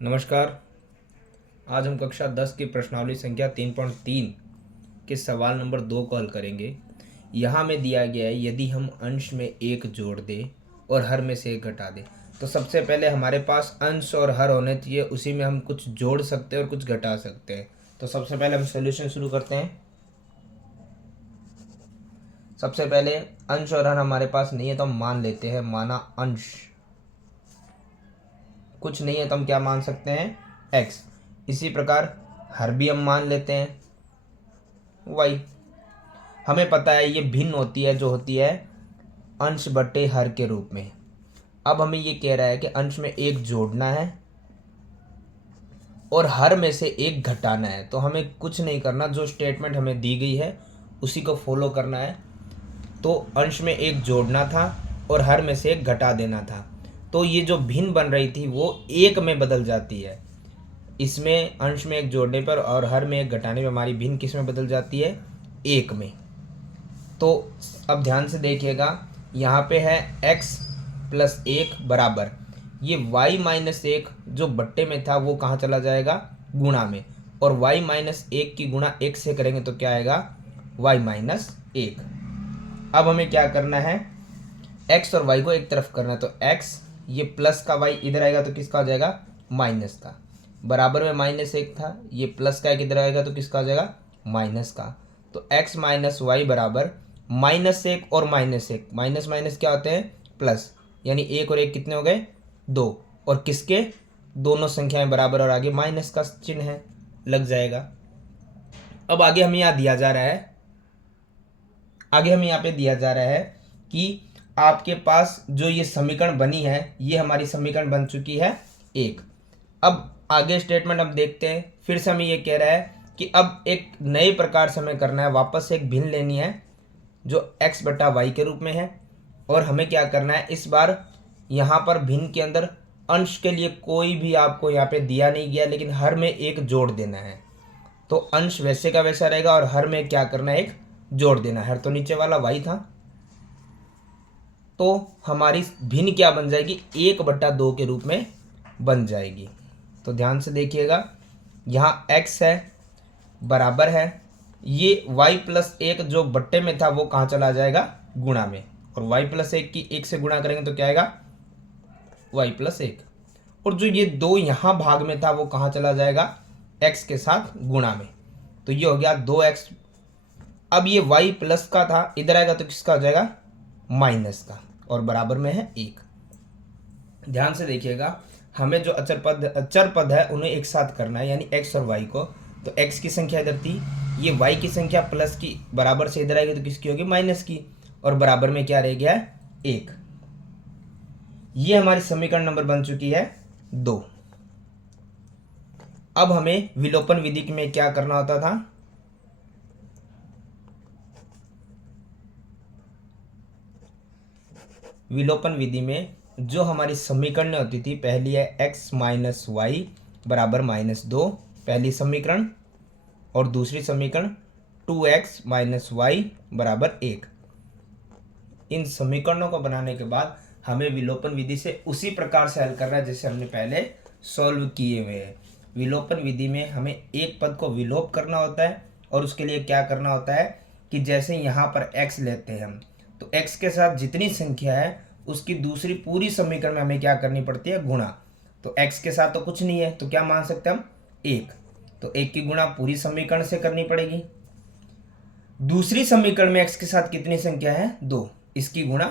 नमस्कार। आज हम कक्षा 10 की प्रश्नावली संख्या 3.3 के सवाल नंबर 2 को हल करेंगे। यहाँ में दिया गया है यदि हम अंश में एक जोड़ दें और हर में से एक घटा दें। तो सबसे पहले हमारे पास अंश और हर होने चाहिए, उसी में हम कुछ जोड़ सकते हैं और कुछ घटा सकते हैं। तो सबसे पहले हम सॉल्यूशन शुरू करते हैं। सबसे पहले अंश और हर हमारे पास नहीं है तो हम मान लेते हैं, माना अंश। कुछ नहीं है तो हम क्या मान सकते हैं, x। इसी प्रकार हर भी हम मान लेते हैं y। हमें पता है ये भिन्न होती है, जो होती है अंश बटे हर के रूप में। अब हमें ये कह रहा है कि अंश में एक जोड़ना है और हर में से एक घटाना है। तो हमें कुछ नहीं करना, जो स्टेटमेंट हमें दी गई है उसी को फॉलो करना है। तो अंश में एक जोड़ना था और हर में से एक घटा देना था। तो ये जो भिन्न बन रही थी वो एक में बदल जाती है। इसमें अंश में एक जोड़ने पर और हर में एक घटाने पर हमारी भिन्न किस में बदल जाती है, एक में। तो अब ध्यान से देखिएगा, यहाँ पे है x प्लस एक बराबर ये y माइनस एक जो बट्टे में था वो कहाँ चला जाएगा, गुणा में। और y माइनस एक की गुणा एक से करेंगे तो क्या आएगा, y माइनस एक। अब हमें क्या करना है, x और y को एक तरफ करना है। तो x ये प्लस का y इधर आएगा तो किसका हो जाएगा, माइनस का। बराबर में माइनस एक था, ये प्लस का एक इधर आएगा तो किसका हो जाएगा, माइनस का। तो x माइनस वाई बराबर माइनस एक और माइनस एक, माइनस माइनस क्या होते हैं, प्लस। यानी एक और एक कितने हो गए, दो। और किसके, दोनों संख्याएं बराबर और आगे माइनस का चिन्ह है, लग जाएगा। अब आगे हमें यहाँ दिया जा रहा है, आगे हमें यहाँ पे दिया जा रहा है कि आपके पास जो ये समीकरण बनी है, ये हमारी समीकरण बन चुकी है एक। अब आगे स्टेटमेंट हम देखते हैं। फिर से हमें ये कह रहा है कि अब एक नए प्रकार से हमें करना है, वापस से एक भिन्न लेनी है जो x बटा वाई के रूप में है। और हमें क्या करना है, इस बार यहाँ पर भिन्न के अंदर अंश के लिए कोई भी आपको यहाँ पे दिया नहीं गया, लेकिन हर में एक जोड़ देना है। तो अंश वैसे का वैसा रहेगा और हर में क्या करना है, एक जोड़ देना है। हर तो नीचे वाला y था, तो हमारी भिन्न क्या बन जाएगी, एक बटा दो के रूप में बन जाएगी। तो ध्यान से देखिएगा, यहाँ x है बराबर है ये y प्लस एक जो बट्टे में था वो कहाँ चला जाएगा, गुणा में। और y प्लस एक की एक से गुणा करेंगे तो क्या आएगा, y प्लस एक। और जो ये दो यहाँ भाग में था वो कहाँ चला जाएगा, x के साथ गुणा में। तो ये हो गया 2x। अब ये y प्लस का था, इधर आएगा तो किसका हो जाएगा, माइनस का। और बराबर में है एक। ध्यान से देखिएगा, हमें जो अचर पद है उन्हें एक साथ करना है, यानी x और y को। तो x की संख्या इधर थी, ये y की संख्या प्लस की बराबर से इधर आएगी तो किसकी होगी, माइनस की। और बराबर में क्या रह गया है, एक। ये हमारी समीकरण नंबर बन चुकी है 2। अब हमें विलोपन विधि में क्या करना होता था, विलोपन विधि में जो हमारी समीकरण होती थी, पहली है x माइनस वाई बराबर -2, पहली समीकरण। और दूसरी समीकरण 2x माइनस वाई बराबर 1। इन समीकरणों को बनाने के बाद हमें विलोपन विधि से उसी प्रकार से हल करना है जैसे हमने पहले सॉल्व किए हुए हैं। विलोपन विधि में हमें एक पद को विलोप करना होता है, और उसके लिए क्या करना होता है कि जैसे यहाँ पर x लेते हैं हम, तो x के साथ जितनी संख्या है उसकी दूसरी पूरी समीकरण में हमें क्या करनी पड़ती है, गुणा। तो x के साथ तो कुछ नहीं है तो क्या मान सकते हैं हम, एक। तो एक की गुणा पूरी समीकरण से करनी पड़ेगी। दूसरी समीकरण में x के साथ कितनी संख्या है, 2, इसकी गुणा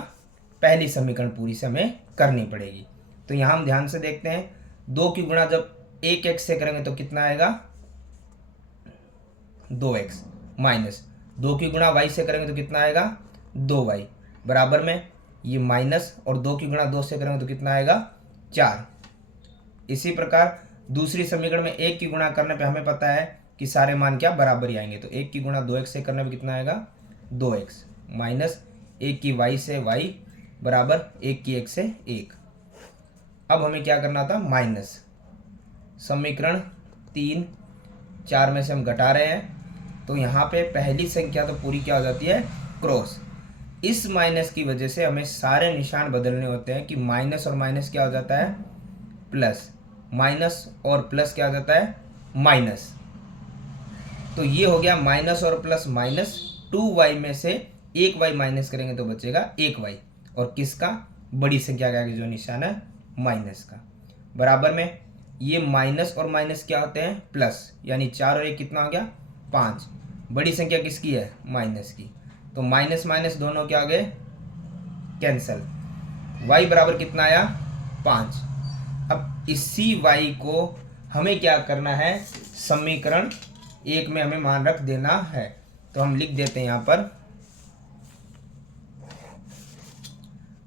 पहली समीकरण पूरी से हमें करनी पड़ेगी। तो यहाँ हम ध्यान से देखते हैं, 2 की गुणा जब एक x से करेंगे तो कितना आएगा, 2x माइनस 2 की गुणा y से करेंगे तो कितना आएगा, 2y बराबर में ये माइनस, और 2 की गुणा 2 से करेंगे तो कितना आएगा, 4। इसी प्रकार दूसरी समीकरण में 1 की गुणा करने पे हमें पता है कि सारे मान क्या बराबर ही आएंगे। तो 1 की गुणा 2x से करने पे कितना आएगा, 2x माइनस 1 की y से y बराबर 1 की x से 1। अब हमें क्या करना था, माइनस समीकरण 3 4 में से हम घटा रहे हैं, तो यहाँ पे पहली संख्या तो पूरी क्या हो जाती है, क्रॉस। इस माइनस की वजह से हमें सारे निशान बदलने होते हैं कि माइनस और माइनस क्या हो जाता है, प्लस। माइनस और प्लस क्या आ जाता है, माइनस। तो ये हो गया माइनस और प्लस माइनस, 2y में से 1y माइनस करेंगे तो बचेगा 1y, और किसका, बड़ी संख्या का जो निशान है माइनस का। बराबर में ये माइनस और माइनस क्या होते हैं, प्लस, यानी 4 और 1 कितना हो गया, 5। बड़ी संख्या किसकी है, माइनस की। तो माइनस माइनस दोनों क्या आ गए, कैंसल। y बराबर कितना आया, 5। अब इसी y को हमें क्या करना है, समीकरण 1 में हमें मान रख देना है। तो हम लिख देते हैं यहां पर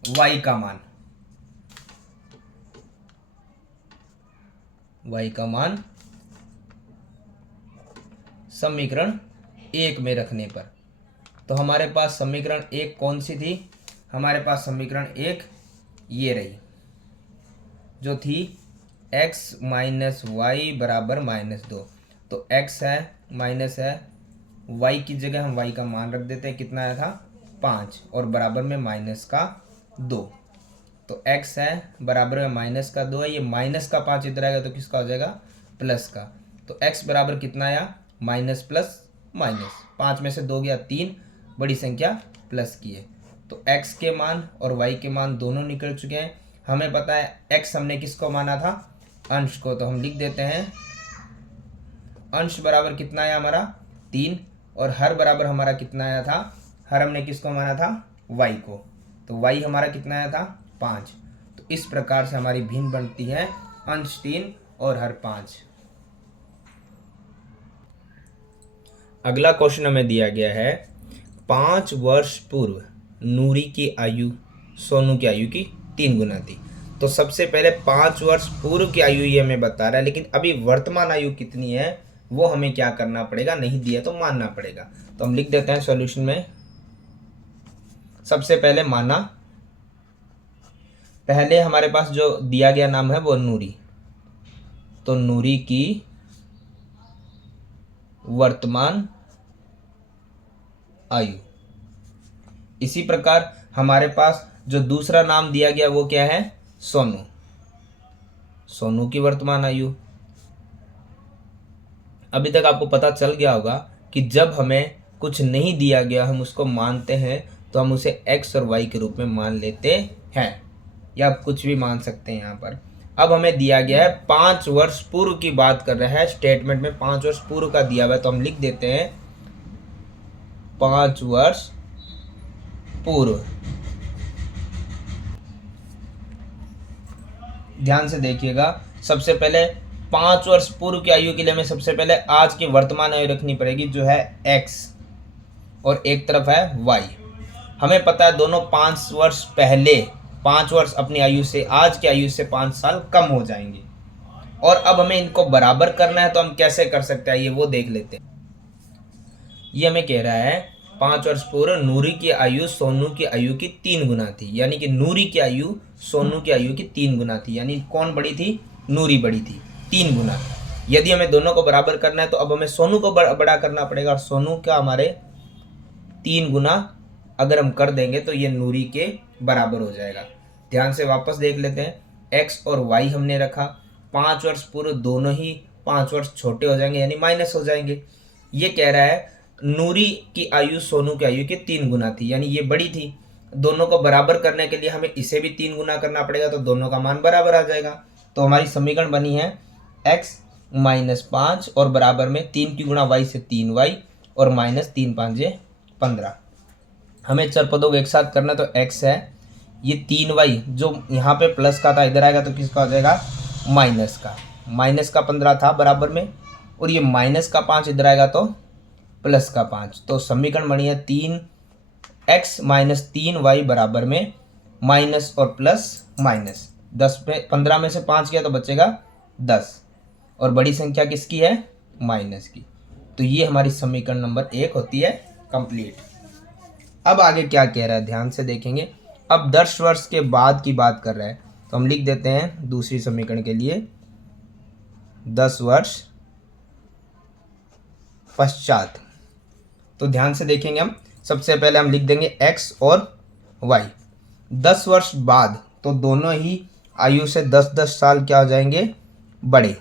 y का मान, y का मान समीकरण 1 में रखने पर। तो हमारे पास समीकरण 1 कौन सी थी, हमारे पास समीकरण 1 ये रही, जो थी x माइनस वाई बराबर -2। तो x है, माइनस है, y की जगह हम y का मान रख देते हैं, कितना आया था, 5, और बराबर में माइनस का 2। तो x है बराबर में माइनस का 2 है, ये माइनस का 5 इधर आएगा तो किसका हो जाएगा, प्लस का। तो x बराबर कितना आया, माइनस प्लस माइनस, 5 में से 2 गया 3, बड़ी संख्या प्लस की है। तो x के मान और y के मान दोनों निकल चुके हैं। हमें पता है x हमने किसको माना था, अंश को, तो हम लिख देते हैं अंश बराबर कितना आया हमारा, 3, और हर बराबर हमारा कितना आया था, हर हमने किसको माना था, y को। तो y हमारा कितना आया था, 5। तो इस प्रकार से हमारी भिन्न बनती है अंश 3 और हर 5। अगला क्वेश्चन हमें दिया गया है, 5 वर्ष पूर्व नूरी की आयु सोनू की आयु की 3 गुना थी। तो सबसे पहले 5 वर्ष पूर्व की आयु ये हमें बता रहा है, लेकिन अभी वर्तमान आयु कितनी है वो हमें क्या करना पड़ेगा, नहीं दिया तो मानना पड़ेगा। तो हम लिख देते हैं सॉल्यूशन में, सबसे पहले माना, पहले हमारे पास जो दिया गया नाम है वो नूरी, तो नूरी की वर्तमान आयु। इसी प्रकार हमारे पास जो दूसरा नाम दिया गया वो क्या है, सोनू, सोनू की वर्तमान आयु। अभी तक आपको पता चल गया होगा कि जब हमें कुछ नहीं दिया गया हम उसको मानते हैं तो हम उसे x और y के रूप में मान लेते हैं, या आप कुछ भी मान सकते हैं यहाँ पर। अब हमें दिया गया है 5 वर्ष पूर्व की बात कर रहा है, स्टेटमेंट में 5 वर्ष पूर्व का दिया हुआ है, तो हम लिख देते हैं 5 वर्ष पूर्व। ध्यान से देखिएगा, सबसे पहले 5 वर्ष पूर्व की आयु के लिए हमें सबसे पहले आज की वर्तमान आयु रखनी पड़ेगी, जो है x, और एक तरफ है y। हमें पता है दोनों 5 वर्ष पहले, 5 वर्ष अपनी आयु से, आज की आयु से 5 साल कम हो जाएंगे, और अब हमें इनको बराबर करना है। तो हम कैसे कर सकते हैं ये वो देख लेते हैं। ये हमें कह रहा है 5 वर्ष पूर्व नूरी की आयु सोनू की आयु की 3 गुना थी, यानी कि नूरी की आयु सोनू की आयु की 3 गुना थी, यानी कौन बड़ी थी, नूरी बड़ी थी, 3 गुना। यदि हमें दोनों को बराबर करना है तो अब हमें सोनू को बड़ा करना पड़ेगा, और सोनू का हमारे 3 गुना अगर हम कर देंगे तो ये नूरी के बराबर हो जाएगा। ध्यान से वापस देख लेते हैं, x और y हमने रखा, 5 वर्ष पूर्व दोनों ही 5 वर्ष छोटे हो जाएंगे, यानी माइनस हो जाएंगे। ये कह रहा है नूरी की आयु सोनू की आयु के 3 गुना थी, यानी ये बड़ी थी। दोनों को बराबर करने के लिए हमें इसे भी 3 गुना करना पड़ेगा, तो दोनों का मान बराबर आ जाएगा। तो हमारी समीकरण बनी है x -5 और बराबर में 3 की गुणा y से 3y और -3 5 15। हमें चर पदों को एक साथ करना, तो x है, ये 3y जो यहाँ पे प्लस का था इधर आएगा तो किसका हो जाएगा, माइनस का 15 था बराबर में, और ये माइनस का 5 इधर आएगा तो प्लस का 5। तो समीकरण बनी है 3x - 3y बराबर में माइनस और प्लस माइनस, 10 में 15 में से 5 गया तो बचेगा 10, और बड़ी संख्या किसकी है, माइनस की। तो ये हमारी समीकरण नंबर 1 होती है कंप्लीट। अब आगे क्या कह रहा है ध्यान से देखेंगे, अब 10 वर्ष के बाद की बात कर रहा है, तो हम लिख देते हैं दूसरी समीकरण के लिए 10 वर्ष पश्चात। तो ध्यान से देखेंगे, हम सबसे पहले हम लिख देंगे x और y। 10 वर्ष बाद, तो दोनों ही आयु से 10-10 साल क्या हो जाएंगे, बढ़े।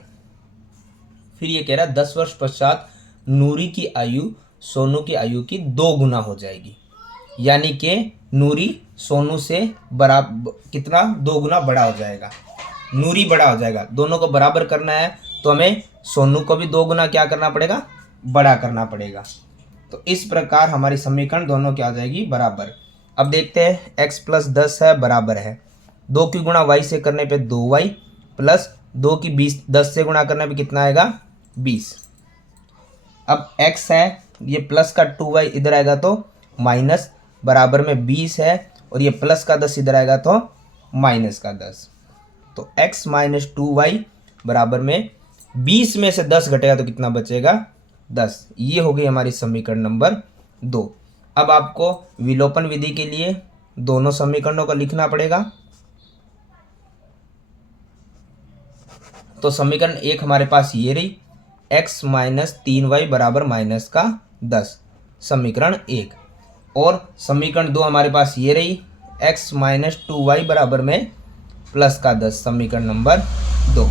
फिर ये कह रहा है 10 वर्ष पश्चात नूरी की आयु सोनू की आयु की 2 गुना हो जाएगी, यानी कि नूरी सोनू से बराबर कितना 2 गुना बड़ा हो जाएगा, नूरी बड़ा हो जाएगा। दोनों को बराबर करना है तो हमें सोनू को भी 2 गुना क्या करना पड़ेगा, बड़ा करना पड़ेगा। तो इस प्रकार हमारी समीकरण दोनों क्या आ जाएगी, बराबर। अब देखते हैं x प्लस 10 है बराबर है 2 की गुणा y से करने पे 2y प्लस 2 की 10 से गुणा करने पे कितना आएगा 20। अब x है ये प्लस का 2y इधर आएगा तो माइनस बराबर में 20 है, और ये प्लस का 10 इधर आएगा तो माइनस का 10। तो x माइनस 2y बराबर में 20 में से 10 घटेगा तो कितना बचेगा 10। ये हो गई हमारी समीकरण नंबर 2। अब आपको विलोपन विधि के लिए दोनों समीकरणों को लिखना पड़ेगा। तो समीकरण 1 हमारे पास ये रही x माइनस 3y बराबर माइनस का 10, समीकरण 1। और समीकरण 2 हमारे पास ये रही x माइनस 2y बराबर में प्लस का 10, समीकरण नंबर 2।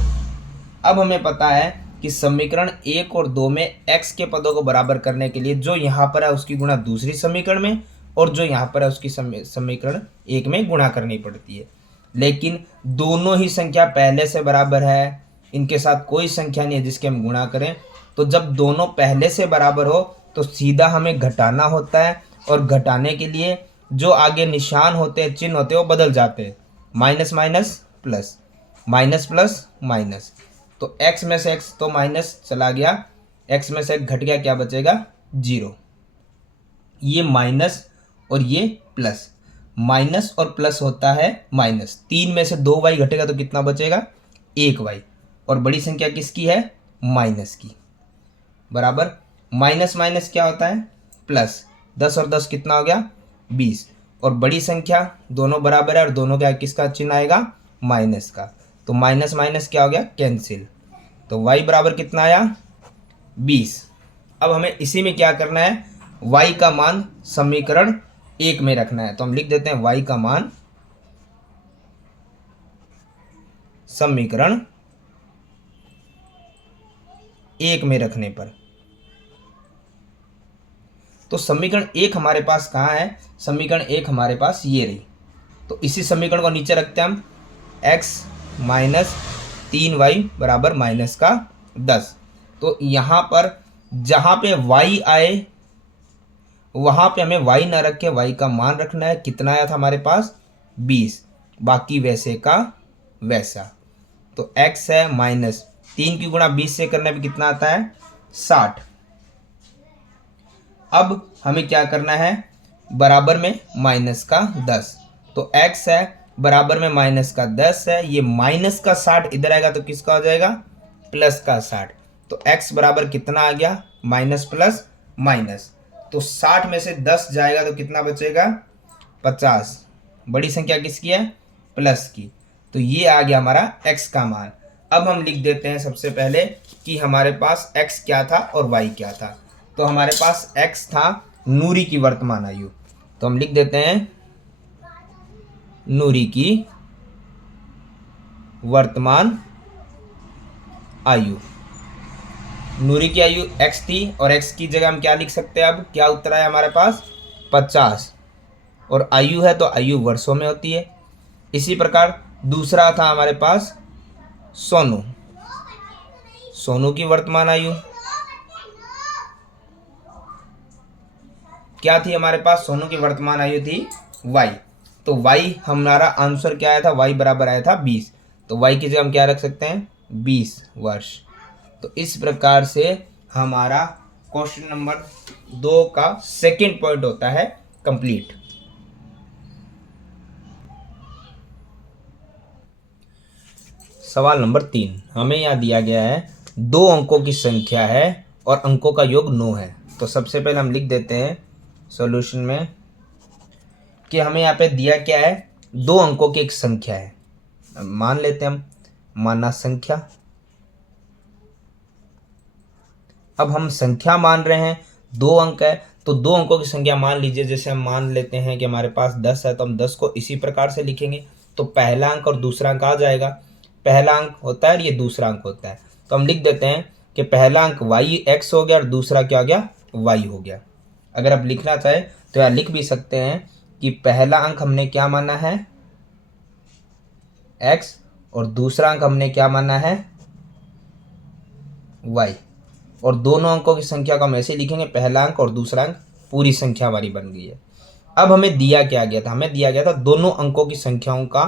अब हमें पता है कि समीकरण 1 और 2 में x के पदों को बराबर करने के लिए जो यहाँ पर है उसकी गुणा दूसरी समीकरण में, और जो यहाँ पर है उसकी समीकरण 1 में गुणा करनी पड़ती है। लेकिन दोनों ही संख्या पहले से बराबर है, इनके साथ कोई संख्या नहीं है जिसके हम गुणा करें। तो जब दोनों पहले से बराबर हो तो सीधा हमें घटाना होता है, और घटाने के लिए जो आगे निशान होते हैं, चिन्ह होते हैं, वो बदल जाते हैं। Minus minus plus, minus plus minus. तो x में से x तो माइनस चला गया, x में से घट गया, क्या बचेगा 0। ये माइनस और ये प्लस, माइनस और प्लस होता है माइनस। 3 में से 2y घटेगा तो कितना बचेगा 1y, और बड़ी संख्या किसकी है माइनस की, बराबर। माइनस माइनस क्या होता है प्लस, 10 और 10 कितना हो गया 20, और बड़ी संख्या दोनों बराबर है और दोनों का किसका चिन्ह आएगा माइनस का। तो माइनस माइनस क्या हो गया कैंसिल। तो y बराबर कितना आया 20। अब हमें इसी में क्या करना है, y का मान समीकरण 1 में रखना है। तो हम लिख देते हैं y का मान समीकरण 1 में रखने पर। तो समीकरण 1 हमारे पास कहाँ है, समीकरण 1 हमारे पास ये रही। तो इसी समीकरण को नीचे रखते हैं हम, x माइनस 3y बराबर माइनस का 10। तो यहाँ पर जहाँ पे y आए वहाँ पे हमें y ना रख के y का मान रखना है। कितना आया था हमारे पास 20, बाकी वैसे का वैसा। तो x है माइनस 3 की गुणा 20 से करने पे कितना आता है 60। अब हमें क्या करना है, बराबर में माइनस का 10। तो x है बराबर में माइनस का 10 है, ये माइनस का 60 इधर आएगा तो किसका हो जाएगा प्लस का 60। तो x बराबर कितना आ गया माइनस प्लस माइनस। तो 60 में से 10 जाएगा तो कितना बचेगा 50, बड़ी संख्या किसकी है प्लस की। तो ये आ गया हमारा x का मान। अब हम लिख देते हैं सबसे पहले कि हमारे पास x क्या था और y क्या था। तो हमारे पास x था नूरी की वर्तमान आयु, तो हम लिख देते हैं नूरी की वर्तमान आयु। नूरी की आयु x थी, और x की जगह हम क्या लिख सकते हैं, अब क्या उत्तर आया हमारे पास 50, और आयु है तो आयु वर्षों में होती है। इसी प्रकार दूसरा था हमारे पास सोनू, सोनू की वर्तमान आयु क्या थी हमारे पास, सोनू की वर्तमान आयु थी y। तो y हमारा आंसर क्या आया था, y बराबर आया था 20। तो y की जगह हम क्या रख सकते हैं 20 वर्ष। तो इस प्रकार से हमारा क्वेश्चन नंबर 2 का सेकंड पॉइंट होता है कंप्लीट। सवाल नंबर 3 हमें यहाँ दिया गया है 2 अंकों की संख्या है और अंकों का योग 9 है। तो सबसे पहले हम लिख देते हैं सॉल्यूशन में कि हमें यहाँ पे दिया क्या है, 2 अंकों की एक संख्या है। मान लेते हैं हम माना संख्या। अब हम संख्या मान रहे हैं, 2 अंक है तो 2 अंकों की संख्या मान लीजिए। जैसे हम मान लेते हैं कि हमारे पास 10 है तो हम 10 को इसी प्रकार से लिखेंगे। तो पहला अंक और दूसरा अंक आ जाएगा। पहला अंक होता है और ये दूसरा अंक होता है। तो हम लिख देते हैं कि पहला अंक y x हो गया और दूसरा क्या हो गया, y हो गया। अगर आप लिखना चाहे तो यहाँ लिख भी सकते हैं कि पहला अंक हमने क्या माना है, x, और दूसरा अंक हमने क्या माना है, y। और दोनों अंकों की संख्या को हम ऐसे लिखेंगे, पहला अंक और दूसरा अंक पूरी संख्या हमारी बन गई है। अब हमें दिया क्या गया था, हमें दिया गया था दोनों अंकों की संख्याओं का,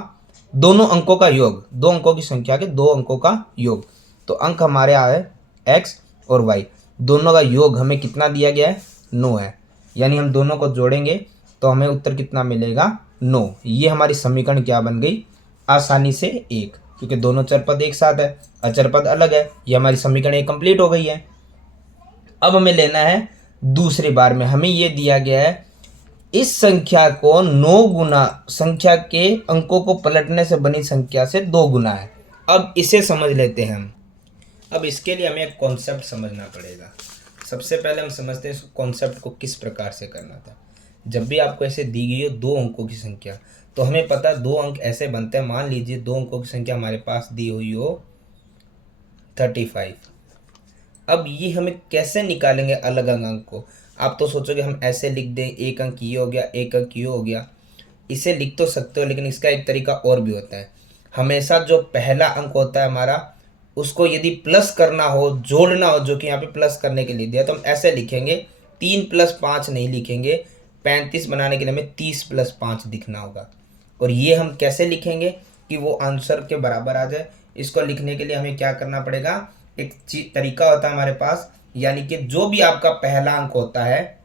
दोनों अंकों का योग, दो अंकों की संख्या के दो अंकों का योग। तो अंक हमारे आए x और y, दोनों का योग हमें कितना दिया गया है, 9 है। यानी हम दोनों को जोड़ेंगे तो हमें उत्तर कितना मिलेगा, 9। ये हमारी समीकरण क्या बन गई, आसानी से 1, क्योंकि दोनों चरपद एक साथ है, अचर पद अलग है। ये हमारी समीकरण एक कंप्लीट हो गई है। अब हमें लेना है दूसरी बार में, हमें ये दिया गया है इस संख्या को 9 गुना संख्या के अंकों को पलटने से बनी संख्या से 2 गुना है। अब इसे समझ लेते हैं हम। अब इसके लिए हमें एक कॉन्सेप्ट समझना पड़ेगा। सबसे पहले हम समझते हैं इस कॉन्सेप्ट को किस प्रकार से करना था। जब भी आपको ऐसे दी गई हो 2 अंकों की संख्या, तो हमें पता है 2 अंक ऐसे बनते हैं। मान लीजिए 2 अंकों की संख्या हमारे पास दी हुई हो 35। अब ये हमें कैसे निकालेंगे अलग अलग अंक को। आप तो सोचोगे हम ऐसे लिख दें, एक अंक ये हो गया, एक अंक ये हो गया। इसे लिख तो सकते हो, लेकिन इसका एक तरीका और भी होता है। हमेशा जो पहला अंक होता है हमारा, उसको यदि प्लस करना हो, जोड़ना हो, जो कि यहाँ पे प्लस करने के लिए दिया, तो हम ऐसे लिखेंगे। 3 + 5 नहीं लिखेंगे, 35 बनाने के लिए हमें 30 + 5 लिखना होगा। और ये हम कैसे लिखेंगे कि वो आंसर के बराबर आ जाए। इसको लिखने के लिए हमें क्या करना पड़ेगा, एक तरीका होता है हमारे पास। यानी कि जो भी आपका पहला अंक होता है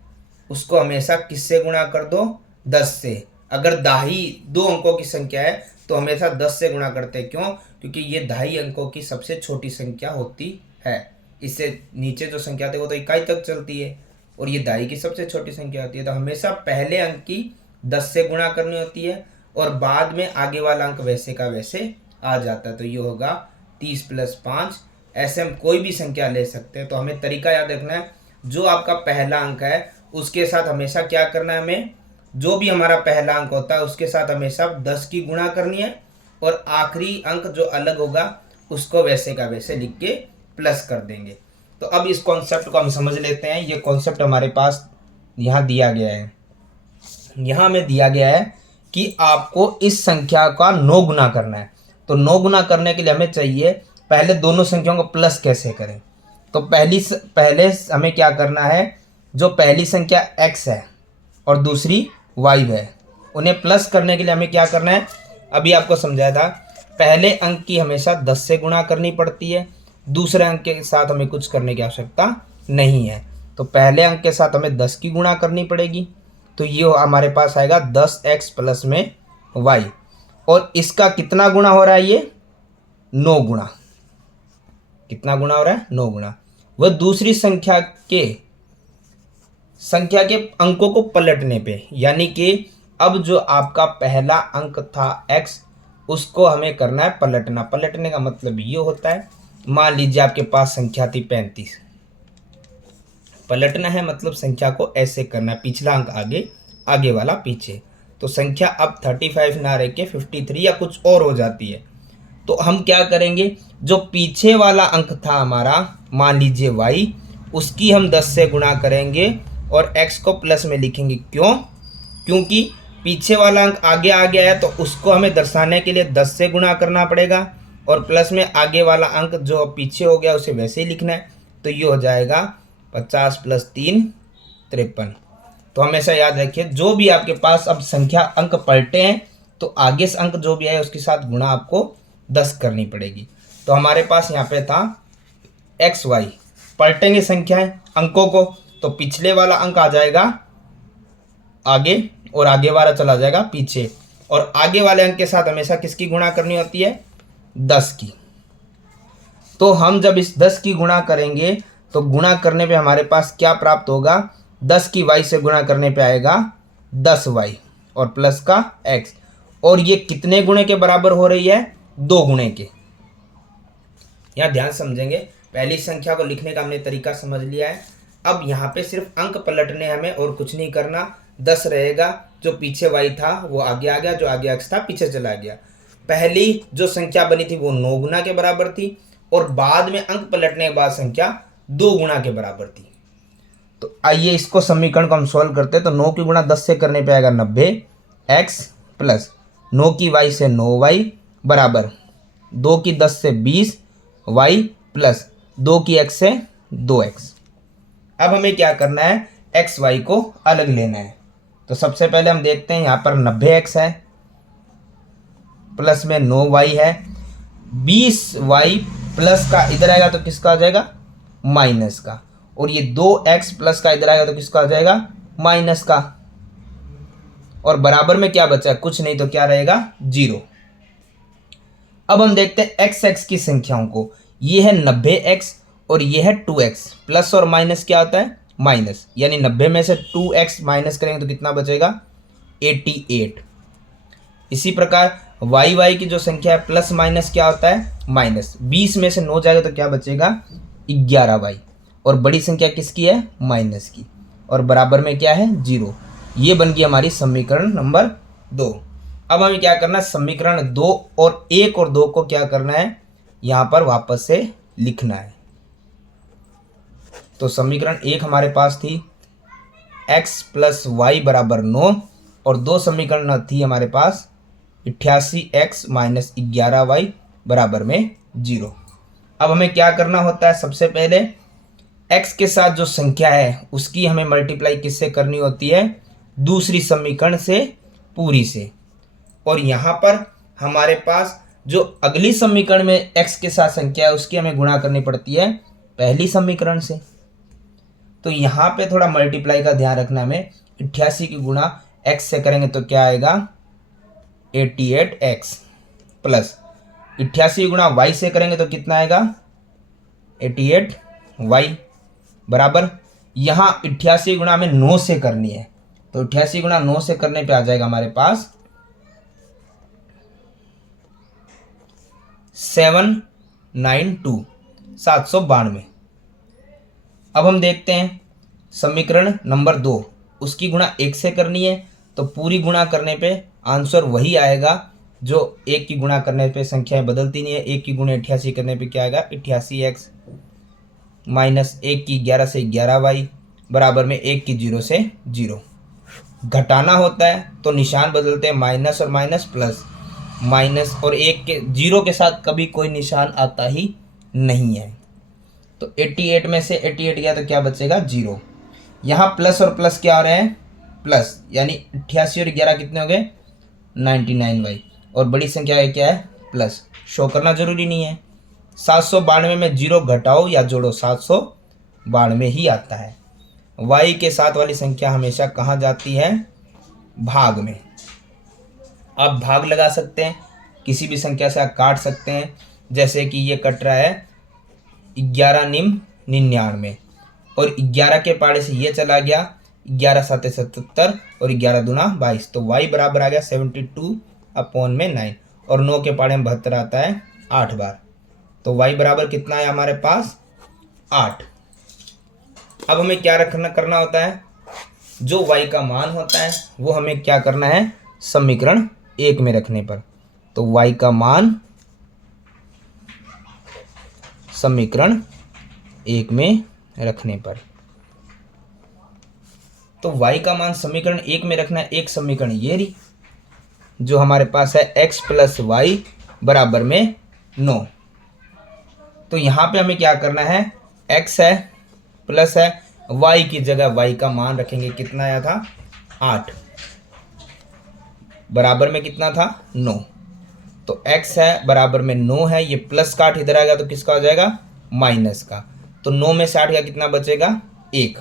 उसको हमेशा किससे गुणा कर दो, 10 से। अगर दाही 2 अंकों की संख्या है तो हमेशा 10 से गुणा करते हैं। क्यों? क्योंकि ये दाही अंकों की सबसे छोटी संख्या होती है। इससे नीचे जो संख्या आती है वो तो इकाई तक चलती है, और ये दाही की सबसे छोटी संख्या होती है। तो हमेशा पहले अंक की 10 से गुणा करनी होती है, और बाद में आगे वाला अंक वैसे का वैसे आ जाता है। तो ये होगा 30 + 5। ऐसे हम कोई भी संख्या ले सकते हैं। तो हमें तरीका याद रखना है, जो आपका पहला अंक है उसके साथ हमेशा क्या करना है, हमें जो भी हमारा पहला अंक होता है उसके साथ हमेशा 10 की गुणा करनी है, और आखिरी अंक जो अलग होगा उसको वैसे का वैसे लिख के प्लस कर देंगे। तो अब इस कॉन्सेप्ट को हम समझ लेते हैं। ये कॉन्सेप्ट हमारे पास यहाँ दिया गया है। यहाँ हमें दिया गया है कि आपको इस संख्या का 9 गुना करना है। तो 9 गुना करने के लिए हमें चाहिए पहले दोनों संख्याओं को प्लस कैसे करें। तो पहले हमें क्या करना है, जो पहली संख्या x है और दूसरी y है, उन्हें प्लस करने के लिए हमें क्या करना है, अभी आपको समझाया था। पहले अंक की हमेशा 10 से गुणा करनी पड़ती है, दूसरे अंक के साथ हमें कुछ करने की आवश्यकता नहीं है। तो पहले अंक के साथ हमें 10 की गुणा करनी पड़ेगी। तो ये हमारे पास आएगा 10x प्लस में y, और इसका कितना गुणा हो रहा है, ये 9 गुणा। कितना गुणा हो रहा है, 9 गुणा। वह दूसरी संख्या के अंकों को पलटने पे, यानी कि अब जो आपका पहला अंक था x, उसको हमें करना है पलटना। पलटने का मतलब ये होता है, मान लीजिए आपके पास संख्या थी 35, पलटना है मतलब संख्या को ऐसे करना है, पिछला अंक आगे, आगे वाला पीछे। तो संख्या अब 35 ना रह के 53 या कुछ और हो जाती है। तो हम क्या करेंगे, जो पीछे वाला अंक था हमारा, मान लीजिए y, उसकी हम 10 से गुणा करेंगे और x को प्लस में लिखेंगे। क्यों? क्योंकि पीछे वाला अंक आगे आ गया है, तो उसको हमें दर्शाने के लिए 10 से गुणा करना पड़ेगा, और प्लस में आगे वाला अंक जो पीछे हो गया उसे वैसे ही लिखना है। तो ये हो जाएगा 50 + 3 53। तो हमेशा याद रखिए, जो भी आपके पास अब संख्या अंक पलटे हैं तो आगे से अंक जो भी आए उसके साथ गुणा आपको 10 करनी पड़ेगी। तो हमारे पास यहाँ पे था एक्स वाई, पलटेंगे संख्याएं अंकों को, तो पिछले वाला अंक आ जाएगा आगे और आगे वाला चला जाएगा पीछे, और आगे वाले अंक के साथ हमेशा किसकी गुणा करनी होती है, 10 की। तो हम जब इस 10 की गुणा करेंगे तो गुणा करने पे हमारे पास क्या प्राप्त होगा, 10 की y से गुणा करने पे आएगा 10y और प्लस का x, और ये कितने गुणे के बराबर हो रही है, 2 गुणे के। यहाँ ध्यान समझेंगे, पहली संख्या को लिखने का हमने तरीका समझ लिया है। अब यहाँ पे सिर्फ अंक पलटने हमें, और कुछ नहीं करना। 10 रहेगा, जो पीछे y था वो आगे आ गया, जो आगे x था पीछे चला गया। पहली जो संख्या बनी थी वो 9 गुना के बराबर थी और बाद में अंक पलटने के बाद संख्या 2 गुना के बराबर थी। तो आइए इसको समीकरण को हम सॉल्व करते हैं। तो 9 की गुणा 10 से करने पे आएगा 90x प्लस 9 की y से 9y बराबर 2 की 10 से 20y प्लस 2 की x से 2x। अब हमें क्या करना है, एक्स वाई को अलग लेना है। तो सबसे पहले हम देखते हैं यहाँ पर 90x है प्लस में 9y है, 20y प्लस का इधर आएगा तो किसका आ जाएगा, माइनस का, और ये 2x प्लस का इधर आएगा तो किसका आ जाएगा, माइनस का, और बराबर में क्या बचा, कुछ नहीं तो क्या रहेगा, 0। अब हम देखते हैं x की संख्याओं को। ये है 90x और ये है 2x, प्लस और माइनस क्या होता है, माइनस, यानी 90 में से 2x माइनस करेंगे तो कितना बचेगा, 88। इसी प्रकार y की जो संख्या है प्लस माइनस क्या होता है, माइनस, 20 में से 9 जाएगा तो क्या बचेगा, 11y, और बड़ी संख्या किसकी है, माइनस की, और बराबर में क्या है, 0। ये बन गई हमारी समीकरण नंबर 2। अब हमें क्या करना है, समीकरण 2 और 1 और 2 को क्या करना है, यहाँ पर वापस से लिखना है। तो समीकरण 1 हमारे पास थी x प्लस वाई बराबर 9 और 2 समीकरण थी हमारे पास 88x माइनस 11y बराबर में 0। अब हमें क्या करना होता है, सबसे पहले x के साथ जो संख्या है उसकी हमें मल्टीप्लाई किससे करनी होती है, दूसरी समीकरण से पूरी से, और यहाँ पर हमारे पास जो अगली समीकरण में x के साथ संख्या है उसकी हमें गुणा करनी पड़ती है पहली समीकरण से। तो यहाँ पे थोड़ा मल्टीप्लाई का ध्यान रखना, हमें 88 की गुणा x से करेंगे तो क्या आएगा, 88x प्लस 88 गुणा y से करेंगे तो कितना आएगा, 88y बराबर, यहाँ 88 गुणा हमें 9 से करनी है, तो 88 गुणा 9 से करने पे आ जाएगा हमारे पास 792। अब हम देखते हैं समीकरण नंबर 2, उसकी गुणा 1 से करनी है, तो पूरी गुणा करने पे आंसर वही आएगा जो 1 की गुणा करने पे, संख्याएं बदलती नहीं है, 1 की गुणा 88 करने पे क्या आएगा, 88x माइनस 1 की 11 से 11y बराबर में 1 की 0 से 0। घटाना होता है तो निशान बदलते हैं, माइनस और माइनस प्लस, माइनस और 1 के 0 के साथ कभी कोई निशान आता ही नहीं है। तो 88 में से 88 गया तो क्या बचेगा, 0। यहाँ प्लस और प्लस क्या हो रहे हैं, प्लस, यानी 88 और 11 कितने हो गए, 99y, और बड़ी संख्या है क्या है, प्लस, शो करना जरूरी नहीं है। 792 में 0 घटाओ या जोड़ो 792 ही आता है। y के साथ वाली संख्या हमेशा कहाँ जाती है, भाग में। आप भाग लगा सकते हैं, किसी भी संख्या से आप काट सकते हैं, जैसे कि ये कट रहा है 11 निम 99, और 11 के पाड़े से ये चला गया 11 7 77 और 11 दूना 22, तो y बराबर आ गया 72/9, और 9 के पाड़े में 72 आता है 8 बार, तो y बराबर कितना है हमारे पास, 8। अब हमें क्या करना होता है, जो y का मान होता है वो हमें क्या करना है, समीकरण 1 में रखने पर, तो y का मान समीकरण 1 में रखने पर, तो y का मान समीकरण 1 में रखना है। एक समीकरण ये रही जो हमारे पास है x प्लस वाई बराबर में 9। तो यहाँ पे हमें क्या करना है, x है प्लस है, y की जगह y का मान रखेंगे, कितना आया था, 8, बराबर में कितना था, 9। तो x है बराबर में 9 है, ये प्लस का 8 इधर आएगा तो किसका हो जाएगा, माइनस का, तो 9 में से 8 का कितना बचेगा, 1।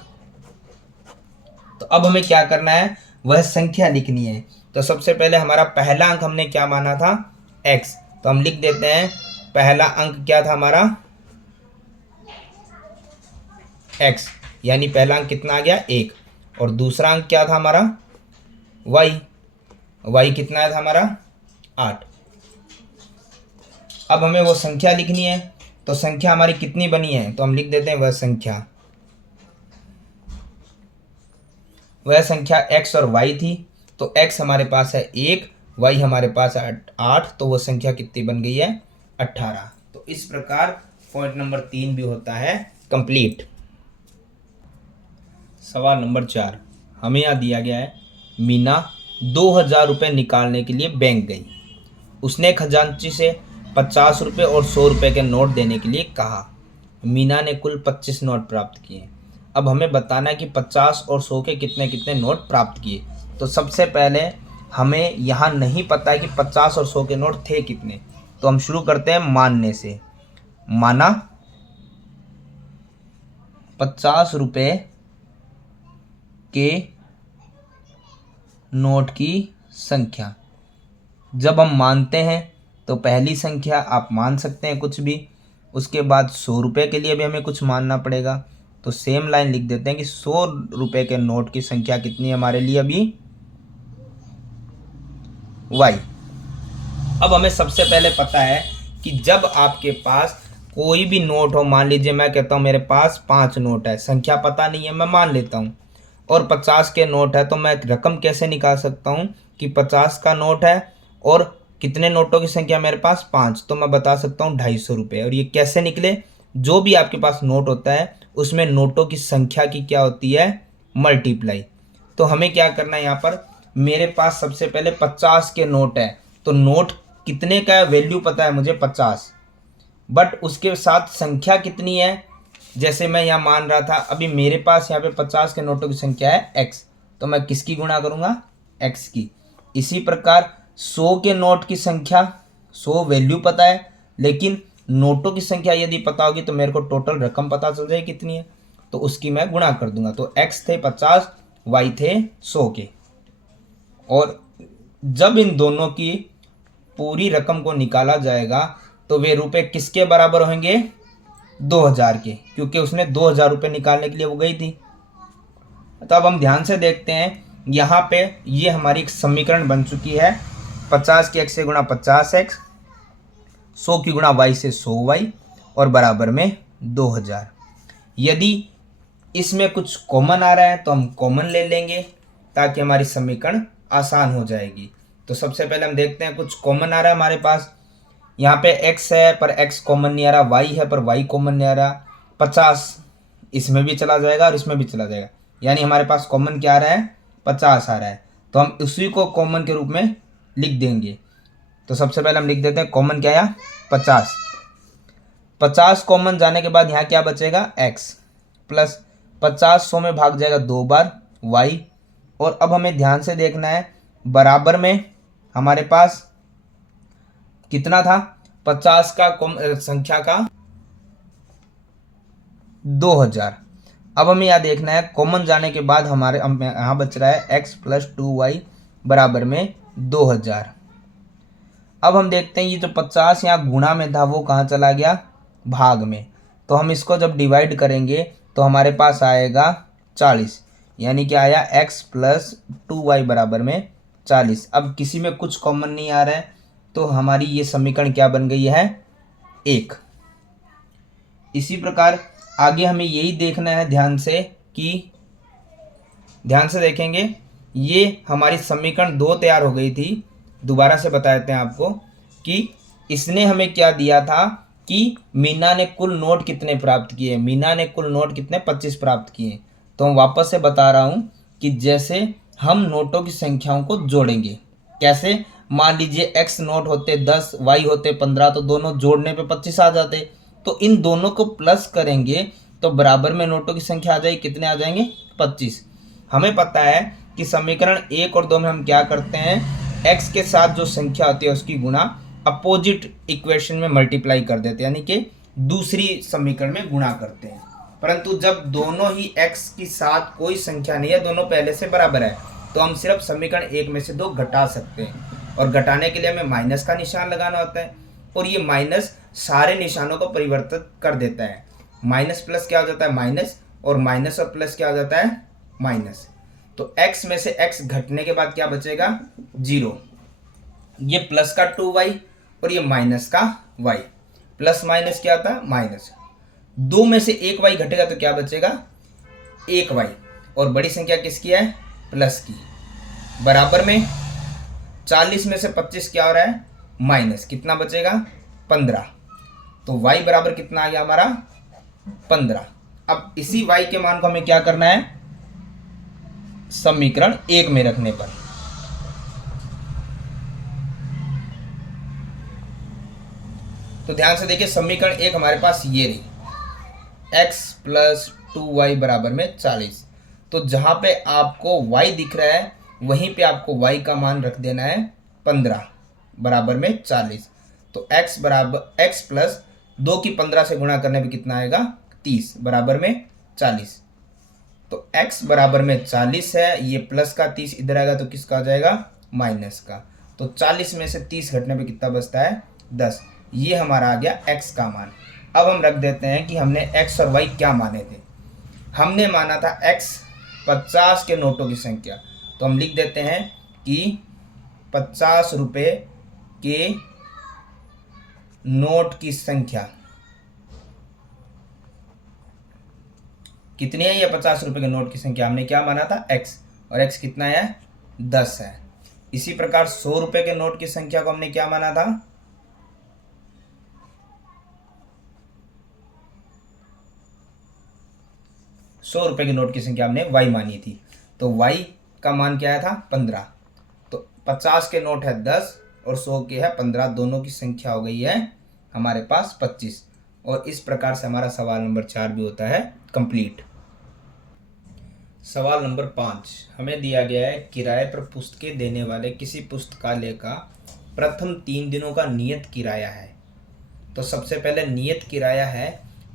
तो अब हमें क्या करना है, वह संख्या लिखनी है। तो सबसे पहले हमारा पहला अंक हमने क्या माना था, x, तो हम लिख देते हैं पहला अंक क्या था हमारा, x, यानी पहला अंक कितना आ गया, 1, और दूसरा अंक क्या था हमारा, y कितना आया था हमारा, 8। अब हमें वो संख्या लिखनी है, तो संख्या हमारी कितनी बनी है, तो हम लिख देते हैं वह संख्या x और y थी, तो x हमारे पास है 1 y हमारे पास 8, तो वो संख्या कितनी बन गई है 18। तो इस प्रकार पॉइंट नंबर 3 भी होता है कंप्लीट। सवाल नंबर 4, हमें यहाँ दिया गया है मीना 2000 रुपये निकालने के लिए बैंक गई। उसने खजांची से 50 रुपये और 100 रुपये के नोट देने के लिए कहा। मीना ने कुल 25 नोट प्राप्त किए। अब हमें बताना है कि 50 और 100 के कितने कितने नोट प्राप्त किए। तो सबसे पहले हमें यहाँ नहीं पता है कि 50 और 100 के नोट थे कितने, तो हम शुरू करते हैं मानने से। माना 50 रुपये के नोट की संख्या। जब हम मानते हैं तो पहली संख्या आप मान सकते हैं कुछ भी, उसके बाद 100 रुपये के लिए भी हमें कुछ मानना पड़ेगा। तो सेम लाइन लिख देते हैं कि 100 रुपये के नोट की संख्या कितनी है हमारे लिए अभी y। अब हमें सबसे पहले पता है कि जब आपके पास कोई भी नोट हो, मान लीजिए मैं कहता हूँ मेरे पास 5 नोट है, संख्या पता नहीं है मैं मान लेता हूँ, और 50 के नोट है, तो मैं रकम कैसे निकाल सकता हूँ कि 50 का नोट है और कितने नोटों की संख्या मेरे पास 5, तो मैं बता सकता हूँ 250 रुपये। और ये कैसे निकले, जो भी आपके पास नोट होता है उसमें नोटों की संख्या की क्या होती है मल्टीप्लाई। तो हमें क्या करना है, यहाँ पर मेरे पास सबसे पहले 50 के नोट है, तो नोट कितने का है वैल्यू पता है मुझे 50, बट उसके साथ संख्या कितनी है, जैसे मैं यहाँ मान रहा था अभी मेरे पास यहाँ पे 50 के नोटों की संख्या है x, तो मैं किसकी गुणा करूँगा x की। इसी प्रकार 100 के नोट की संख्या, 100 वैल्यू पता है लेकिन नोटों की संख्या यदि पता होगी तो मेरे को टोटल रकम पता चल जाएगी कितनी है, तो उसकी मैं गुणा कर दूंगा। तो x थे 50, y थे 100 के, और जब इन दोनों की पूरी रकम को निकाला जाएगा तो वे रुपए किसके बराबर होंगे 2000 के, क्योंकि उसने 2000 रुपये निकालने के लिए वो गई थी। तो अब हम ध्यान से देखते हैं, यहाँ पे ये हमारी एक समीकरण बन चुकी है। 50 की x से गुणा 50x, 100 की गुणा y से 100y, और बराबर में 2000। यदि इसमें कुछ कॉमन आ रहा है तो हम कॉमन ले लेंगे ताकि हमारी समीकरण आसान हो जाएगी। तो सबसे पहले हम देखते हैं कुछ कॉमन आ रहा है हमारे पास। यहाँ पे x है पर x कॉमन नहीं आ रहा, y है पर y कॉमन नहीं आ रहा, 50 इसमें भी चला जाएगा और इसमें भी चला जाएगा, यानी हमारे पास कॉमन क्या आ रहा है 50 आ रहा है। तो हम उसी को कॉमन के रूप में लिख देंगे। तो सबसे पहले हम लिख देते हैं कॉमन क्या आया 50। 50 कॉमन जाने के बाद यहाँ क्या बचेगा x, प्लस 50 100 में भाग जाएगा 2 बार y, और अब हमें ध्यान से देखना है बराबर में हमारे पास कितना था 50 का संख्या का 2000। अब हमें यहाँ देखना है कॉमन जाने के बाद हमारे यहाँ बच रहा है x प्लस 2y बराबर में 2000। अब हम देखते हैं ये जो 50 यहाँ गुणा में था वो कहाँ चला गया भाग में, तो हम इसको जब डिवाइड करेंगे तो हमारे पास आएगा 40, यानी कि आया x प्लस 2y बराबर में 40। अब किसी में कुछ कॉमन नहीं आ रहा है तो हमारी ये समीकरण क्या बन गई है 1। इसी प्रकार आगे हमें यही देखना है ध्यान से कि ध्यान से देखेंगे ये हमारी समीकरण 2 तैयार हो गई थी। दोबारा से बता देते हैं आपको कि इसने हमें क्या दिया था कि मीना ने कुल नोट कितने प्राप्त किए, मीना ने कुल नोट कितने 25 प्राप्त किए। तो हम वापस से बता रहा हूँ कि जैसे हम नोटों की संख्याओं को जोड़ेंगे कैसे, मान लीजिए x नोट होते 10 y होते 15, तो दोनों जोड़ने पे 25 आ जाते, तो इन दोनों को प्लस करेंगे तो बराबर में नोटों की संख्या आ जाएगी, कितने आ जाएंगे 25। हमें पता है कि समीकरण 1 और 2 में हम क्या करते हैं x के साथ जो संख्या होती है उसकी गुणा अपोजिट इक्वेशन में मल्टीप्लाई कर देते हैं, यानी कि दूसरी समीकरण में गुणा करते हैं। परंतु जब दोनों ही x के साथ कोई संख्या नहीं है, दोनों पहले से बराबर है, तो हम सिर्फ समीकरण 1 में से 2 घटा सकते हैं, और घटाने के लिए हमें माइनस का निशान लगाना होता है, और ये माइनस सारे निशानों को परिवर्तित कर देता है। माइनस प्लस क्या हो जाता है माइनस, और माइनस और प्लस क्या हो जाता है माइनस। तो x में से x घटने के बाद क्या बचेगा 0, ये प्लस का 2y और ये माइनस का y, प्लस माइनस क्या होता है माइनस। 2 में से 1y घटेगा तो क्या बचेगा 1y, और बड़ी संख्या किसकी है प्लस की, बराबर में 40 में से 25 क्या हो रहा है, माइनस, कितना बचेगा, 15। तो y बराबर कितना आ गया हमारा, 15। अब इसी y के मान को हमें क्या करना है, समीकरण 1 में रखने पर। तो ध्यान से देखिए, समीकरण 1 हमारे पास ये रही, x प्लस 2y बराबर में 40। तो जहां पे आपको y दिख रहा है वहीं पे आपको y का मान रख देना है 15 बराबर में 40। तो x बराबर x प्लस 2 की 15 से गुणा करने पे कितना आएगा, 30 बराबर में 40। तो x बराबर में 40 है, ये प्लस का 30 इधर आएगा तो किसका आ जाएगा, माइनस का। तो 40 में से 30 घटने पे कितना बचता है, 10। ये हमारा आ गया x का मान। अब हम रख देते हैं कि हमने x और y क्या माने थे। हमने माना था x 50 के नोटों की संख्या, तो हम लिख देते हैं कि 50 रुपये के नोट की संख्या कितनी है, ये 50 रुपये के नोट की संख्या हमने क्या माना था, x, और x कितना है, 10 है। इसी प्रकार 100 रुपये के नोट की संख्या को हमने क्या माना था, 100 रुपये के नोट की संख्या हमने y मानी थी। तो y का मान क्या आया था, 15। तो 50 के नोट है 10 और 100 के है 15, दोनों की संख्या हो गई है हमारे पास 25। और इस प्रकार से हमारा सवाल नंबर 4 भी होता है कंप्लीट। सवाल नंबर 5 हमें दिया गया है, किराए पर पुस्तकें देने वाले किसी पुस्तकालय का प्रथम 3 दिनों का नियत किराया है। तो सबसे पहले नियत किराया है,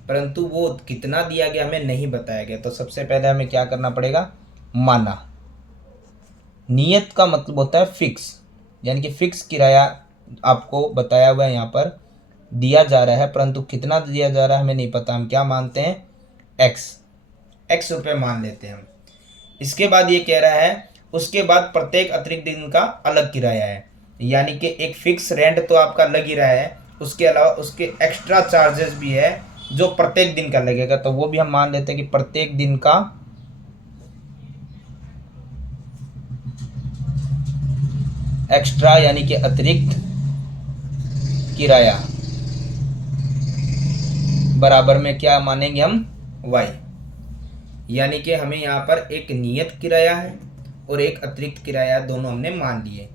परंतु वो कितना दिया गया हमें नहीं बताया गया। तो सबसे पहले हमें क्या करना पड़ेगा, माना। नियत का मतलब होता है फिक्स, यानी कि फिक्स किराया आपको बताया हुआ है, यहाँ पर दिया जा रहा है, परंतु कितना दिया जा रहा है हमें नहीं पता। हम क्या मानते हैं, x रुपये मान लेते हैं हम। इसके बाद ये कह रहा है उसके बाद प्रत्येक अतिरिक्त दिन का अलग किराया है, यानी कि एक फिक्स रेंट तो आपका लग ही रहा है, उसके अलावा उसके एक्स्ट्रा चार्जेस भी है जो प्रत्येक दिन का लगेगा। तो वो भी हम मान लेते हैं कि प्रत्येक दिन का एक्स्ट्रा यानी कि अतिरिक्त किराया बराबर में क्या मानेंगे हम, y। यानी कि हमें यहाँ पर एक नियत किराया है और एक अतिरिक्त किराया, दोनों हमने मान लिए।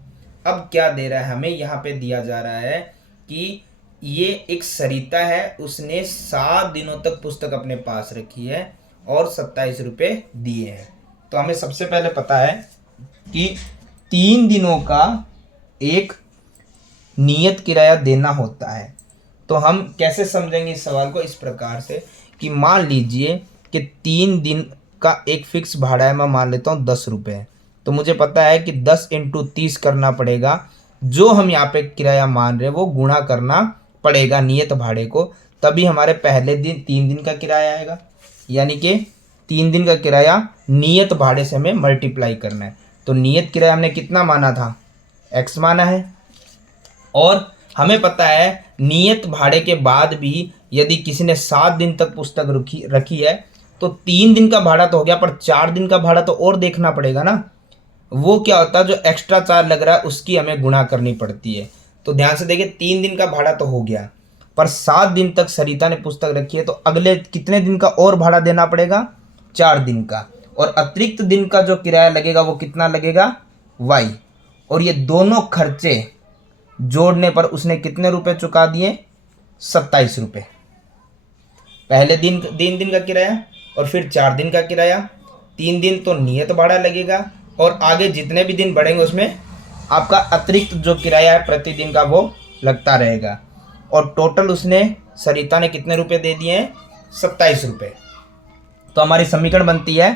अब क्या दे रहा है हमें, यहाँ पे दिया जा रहा है कि ये एक सरिता है, उसने 7 दिनों तक पुस्तक अपने पास रखी है और 27 रुपये दिए हैं। तो हमें सबसे पहले पता है कि 3 दिनों का एक नियत किराया देना होता है। तो हम कैसे समझेंगे इस सवाल को, इस प्रकार से कि मान लीजिए कि 3 दिन का एक फिक्स भाड़ा है, मैं मान लेता हूँ 10 रुपये। तो मुझे पता है कि 10 × 30 करना पड़ेगा, जो हम यहाँ पे किराया मान रहे हैं वो गुणा करना पड़ेगा नियत भाड़े को, तभी हमारे पहले दिन 3 दिन का किराया आएगा। यानी कि 3 दिन का किराया नियत भाड़े से हमें मल्टीप्लाई करना है। तो नियत किराया हमने कितना माना था, x माना है, और हमें पता है नियत भाड़े के बाद भी यदि किसी ने 7 दिन तक पुस्तक रखी है तो 3 दिन का भाड़ा तो हो गया, पर 4 दिन का भाड़ा तो और देखना पड़ेगा ना। वो क्या होता है, जो एक्स्ट्रा चार्ज लग रहा है उसकी हमें गुणा करनी पड़ती है। तो ध्यान से देखिए, 3 दिन का भाड़ा तो हो गया, पर 7 दिन तक सरिता ने पुस्तक रखी है, तो अगले कितने दिन का और भाड़ा देना पड़ेगा, 4 दिन का। और अतिरिक्त दिन का जो किराया लगेगा वो कितना लगेगा, y। और ये दोनों खर्चे जोड़ने पर उसने कितने रुपए चुका दिए, 27 रुपये। पहले दिन 3 दिन का किराया और फिर 4 दिन का किराया। 3 दिन तो नियत भाड़ा लगेगा और आगे जितने भी दिन बढ़ेंगे उसमें आपका अतिरिक्त जो किराया है प्रतिदिन का वो लगता रहेगा। और टोटल उसने सरिता ने कितने रुपए दे दिए हैं, 27 रुपये। तो हमारी समीकरण बनती है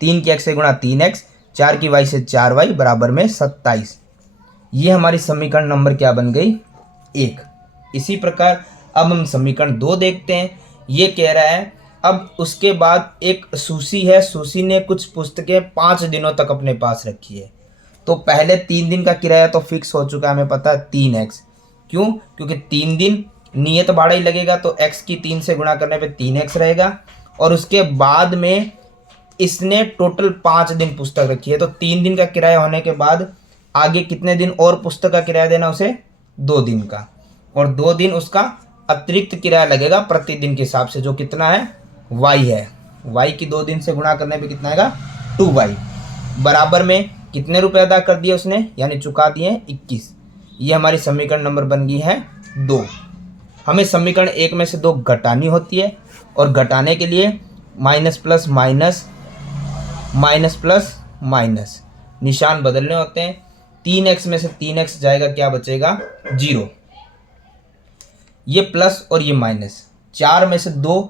3 की x से गुणा 3x, 4 की y से 4y बराबर में 27। ये हमारी समीकरण नंबर क्या बन गई, 1। इसी प्रकार अब हम समीकरण 2 देखते हैं। ये कह रहा है अब उसके बाद एक सुशी है, सुशी ने कुछ पुस्तकें 5 दिनों तक अपने पास रखी है। तो पहले 3 दिन का किराया तो फिक्स हो चुका है, हमें पता है 3x। क्यों, क्योंकि 3 दिन नियत भाड़ा ही लगेगा, तो x की 3 से गुणा करने पे 3x रहेगा। और उसके बाद में इसने टोटल 5 दिन पुस्तक रखी है, तो 3 दिन का किराया होने के बाद आगे कितने दिन और पुस्तक का किराया देना उसे 2 दिन का, और 2 दिन उसका अतिरिक्त किराया लगेगा प्रतिदिन के हिसाब से, जो कितना है y है। y की 2 दिन से गुणा करने पे कितना आएगा 2y, बराबर में कितने रुपए अदा कर दिए उसने, यानी चुका दिए 21। ये हमारी समीकरण नंबर बन गई है 2। हमें समीकरण 1 में से 2 घटानी होती है, और घटाने के लिए minus plus minus, minus plus minus निशान बदलने होते हैं। 3x में से 3x जाएगा, क्या बचेगा 0। ये प्लस और ये माइनस, 4 में से 2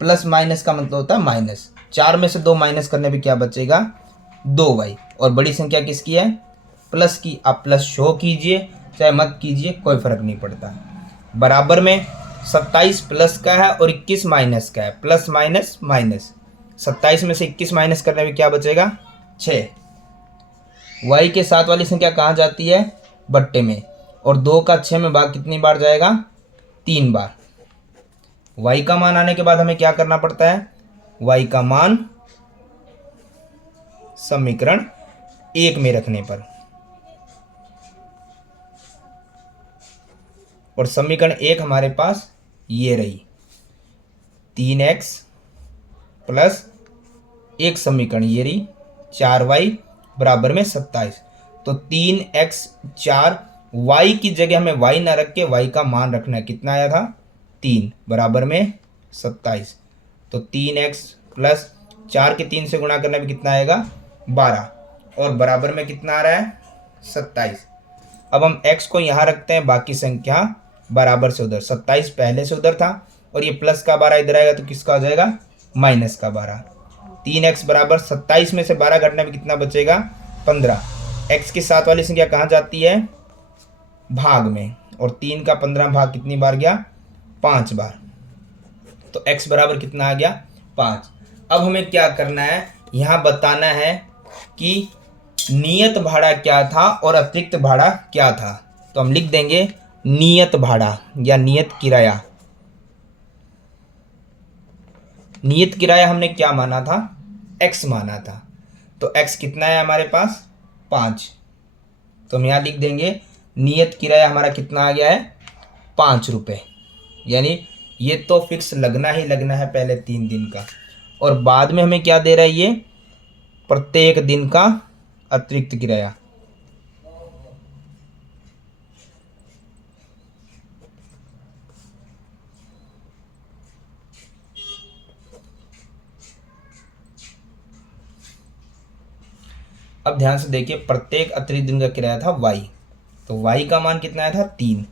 प्लस माइनस का मतलब होता है माइनस, 4 में से 2 माइनस करने पे क्या बचेगा 2y, और बड़ी संख्या किसकी है प्लस की। आप प्लस शो कीजिए चाहे मत कीजिए, कोई फर्क नहीं पड़ता। बराबर में 27 प्लस का है और 21 माइनस का है, प्लस माइनस माइनस, 27 में से 21 माइनस करने में क्या बचेगा 6। y के साथ वाली संख्या कहाँ जाती है बट्टे में, और 2 का 6 में भाग कितनी बार जाएगा 3 बार। y का मान आने के बाद हमें क्या करना पड़ता है, y का मान समीकरण 1 में रखने पर, और समीकरण 1 हमारे पास ये रही 3x प्लस एक समीकरण ये रही 4y बराबर में 27। तो 3x 4, y की जगह हमें y ना रख के y का मान रखना है, कितना आया था 3 बराबर में 27। तो 3x प्लस 4 के 3 से गुणा करने में कितना आएगा 12, और बराबर में कितना आ रहा है 27। अब हम x को यहाँ रखते हैं, बाकी संख्या बराबर से उधर, 27 पहले से उधर था, और ये प्लस का 12 इधर आएगा तो किसका हो जाएगा माइनस का 12। 3x बराबर 27 में से 12 घटने में कितना बचेगा 15। x के साथ वाली संख्या कहाँ जाती है भाग में, और 3 का 15 भाग कितनी बार गया 5 बार। तो x बराबर कितना आ गया 5। अब हमें क्या करना है, यहाँ बताना है कि नियत भाड़ा क्या था और अतिरिक्त भाड़ा क्या था। तो हम लिख देंगे नियत भाड़ा या नियत किराया। नियत किराया हमने क्या माना था x माना था, तो x कितना है हमारे पास 5। तो हम यहाँ लिख देंगे नियत किराया हमारा कितना आ गया है 5 रुपये, यानी ये तो फिक्स लगना ही लगना है पहले 3 दिन का, और बाद में हमें क्या दे रहा है ये प्रत्येक दिन का अतिरिक्त किराया। अब ध्यान से देखिए, प्रत्येक अतिरिक्त दिन का किराया था y, तो y का मान कितना आया था 3,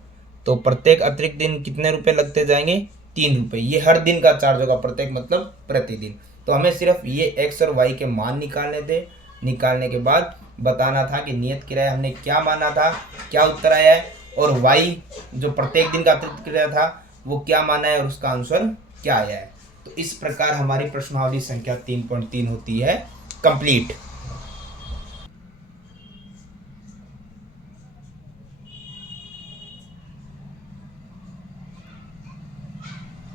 तो प्रत्येक अतिरिक्त दिन कितने रुपए लगते जाएंगे 3 रुपये। ये हर दिन का चार्ज होगा, प्रत्येक मतलब प्रतिदिन। तो हमें सिर्फ ये x और y के मान निकालने थे, निकालने के बाद बताना था कि नियत किराया हमने क्या माना था, क्या उत्तर आया है, और y जो प्रत्येक दिन का अतिरिक्त किराया था वो क्या माना है और उसका आंसर क्या आया है। तो इस प्रकार हमारी प्रश्नावली संख्या 3.3 होती है कंप्लीट।